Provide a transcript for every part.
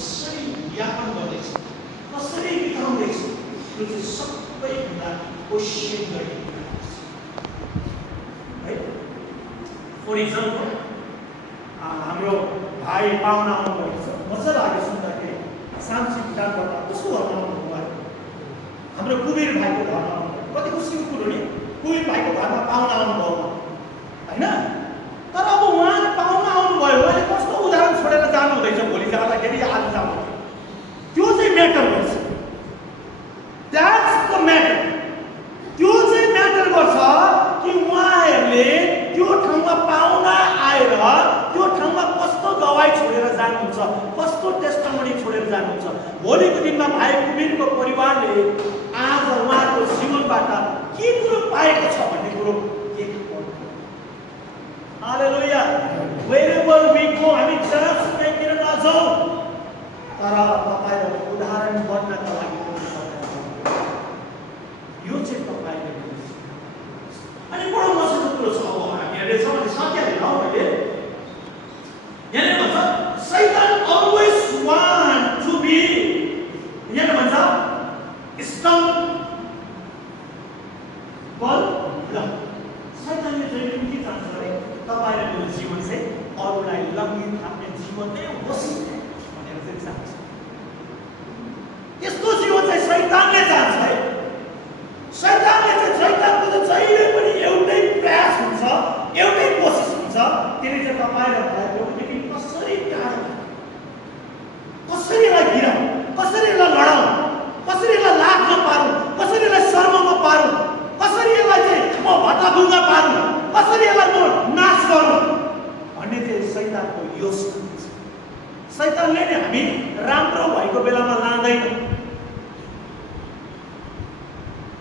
कसरी यापन गर्दैछ, कसरी बिताउँदैछ, त्यो चाहिँ सबैभन्दा क्वेसन गरिएको है। फर इक्जाम्पल हाम्रो भाइ पाहुना आउनुभएको छ, मजा लाग्यो सुन्दाखेरि। सामसिङ डाँडबाट कस्तो घरमा आउनुभयो, हाम्रो कुबेर भाइको घरमा आउनुभयो। कति खुसीको कुरो नि, कुबेर भाइको घरमा पाहुना आउनुभयो होइन। तर अब उहाँले पाहुना आउनुभयो, उहाँले कस्तो उदाहरण छोडेर जानु हुँदैछ, भोलि जाँदाखेरि आज जानु, त्यो चाहिँ म्याटर गर्छ। That's the matter. त्यो चाहिँ म्याटर गर्छ कि उहाँहरूले त्यो ठाउँमा पाहुना आएर त्यो ठाउँमा कस्तो गवाई छोडेर जानुहुन्छ, कस्तो टेस्टिमोनी छोडेर जानुहुन्छ। भोलिको दिनमा भाइ कुबेरको परिवारले आज उहाँको जीवनबाट के कुरो पाएको छ भन्ने कुरो हालेलुया। wherever we go, हामी जहाँ सुनेर नजाउँ, तर तपाईहरुको उदाहरण बन्नका लागि यो चाहिँ तपाईले अनि बडो मजाको कुरो छ। अब हामीहरूले सम्म सकिहाल्यो मैले यहाँ भन्छ सैतान always want to be, यहाँ भन्छ stumble block। सैतानले चाहिँ के चाहन्छ भने तपाईले मेरो जीवन चाहिँ अरूलाई लग्ने थाप्ने जीवन नै होस् भनेर चाहिँ चाहन्छ। यस्तो जीवन चाहिँ सैतानले चाहन्छ है। सैतानले चाहिँ सैतानको चाहिँ जहिले पनि एउटै प्रयास हुन्छ, एउटै कोसिस हुन्छ, त्यसले चाहिँ तपाईलाई भएकोदेखि कसरी टाढो, कसरी यसलाई गिराउँ, कसरी यसलाई लडाउँ, कसरी यसलाई लाजमा पारौँ, कसरी यसलाई शर्ममा पारौँ, कसरी यसलाई चाहिँ म भत्ताभुङ्गा पारौँ, कसरी यसलाई म नाश गरौँ भन्ने चाहिँ सैतानको योजना हुन्छ। सैतानले नै हामी राम्रो भएको बेलामा लाँदैन।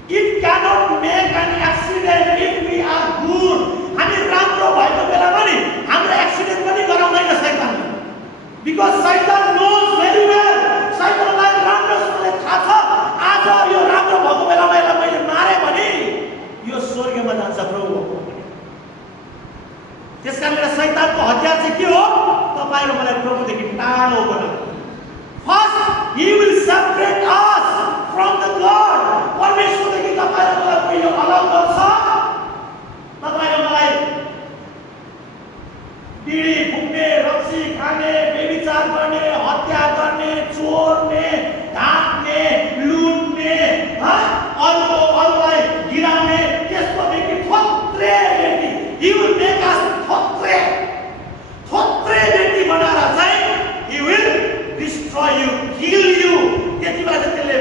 It cannot make an accident if we are good। हामी राम्रो भएको बेलामा नि हाम्रो एक्सिडेन्ट पनि गराउँदैन सैतानले। Because Satan knows very well, सैतानलाई राम्रोसँगले थाहा छ आज यो राम्रो भएको बेलामा यसलाई मैले मारे भने यो स्वर्गमा जान्छ प्रभु। त्यसकारणले सैतानको हतियार चाहिँ के हो? तपाईँ र मलाई प्रभुदेखि टाढो बनाउनु। First he will separate us from the God। परमेश्वरदेखि तपाईँ र मलाई पहिलो अलग गर्छ। तपाईँ र मलाई बिडी फुक्ने, रक्सी खाने, व्यभिचार गर्ने, हत्या गर्ने, चोर्ने, ढाक्ने, लुट्ने, अरूलाई गिराउने त्यस्तो व्यक्ति थोत्रे व्यक्ति, he will make us थोत्रे व्यक्ति बनाएर चाहिँ he will destroy you, kill you। त्यति बेला चाहिँ त्यसले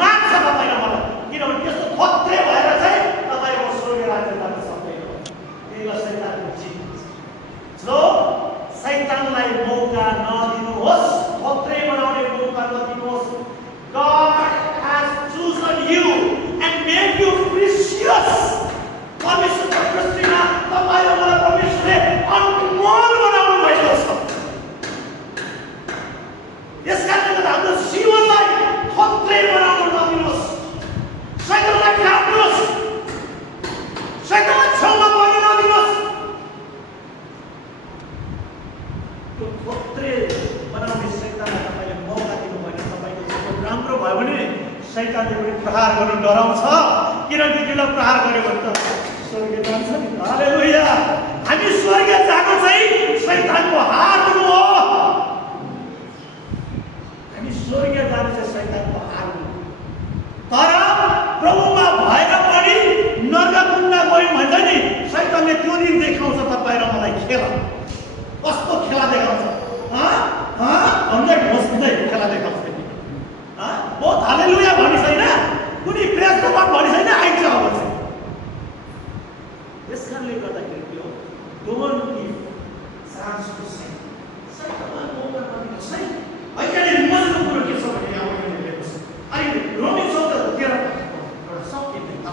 मार्छ तपाईँ र मलाई, किनभने त्यस्तो थोत्रे भएर चाहिँ तपाईँ म स्वर्ग राज्य जान सक्दैन। त्यही भएर सैतानको जित। सो सैतानलाई मौका नदिनुहोस्, थोत्रे बनाउने मौका नदिनुहोस्। God has chosen you and made you precious। परमेश्वरको दृष्टिमा तपाईँ र मलाई परमेश्वरले अनमोल बनाउनु भएको छ। यसकारणले गर्दा हाम्रो जीवनलाई थोत्रे बनाउनु नदिनुहोस्। सैतानलाई काट्नुहोस्, सैतानलाई छेउमा पर्न नदिनुहोस्। त्यो थोत्रे बनाउने सैतानलाई तपाईले मौका दिनु भने तपाईको जीवन राम्रो भयो भने सैतानले पनि प्रहार गर्नु डराउँछ। किनकि त्यसलाई प्रहार गर्यो भने त स्वर्ग जान्छ नि। हालेलुया। हामी स्वर्ग जानु चाहिँ सैतानको हार हुनु हो। हामी स्वर्ग जानु चाहिँ सैतानको हार हुनु। तर प्रभुमा भएर पनि नरककुण्ड गयौँ भन्छ नि, सैतानले त्यो दिन देखाउँछ तपाईँ र मलाई खेला। कस्तो खेला देखाउँछ? भन्दै बस्दै खेला देखाउँछ। बहुत हालेलुया भनि छैन, कुनै प्रेस नोट भनि छैन, आइन्छ अब चाहिँ। यसकारणले गर्दाखेरि त्यो डोन्ट गिभ चान्स टु सैतान। सैतानलाई मौका नदिनुहोस् है। अहिले मजको कुरो के छ भने यहाँ मैले लेखेको छ। अहिले रोमी 14:13 एउटा सकिन्छ।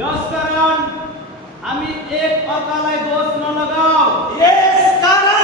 यसकारण हामी एक अर्कालाई दोष नलगाऊ। यसकारण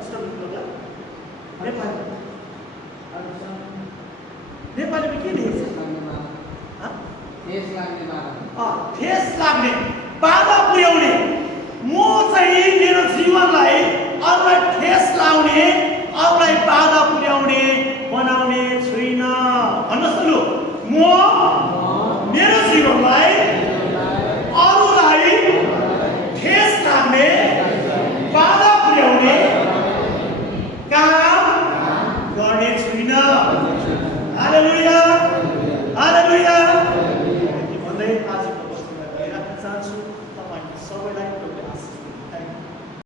इष्टमित्रलाई नेपालीमा के लेखेको छ? ठेस लाग्ने, बाधा पुर्याउने। म चाहिँ मेरो जीवनलाई अरूलाई ठेस लाउने, अरूलाई बाधा पुर्याउने बनाउने छुइन। भन्नुहोस् न, म मेरो जीवनलाई अरूलाई ठेस लाग्ने, बाधा पुर्याउने काम गर्ने छुइन। हालेलुया।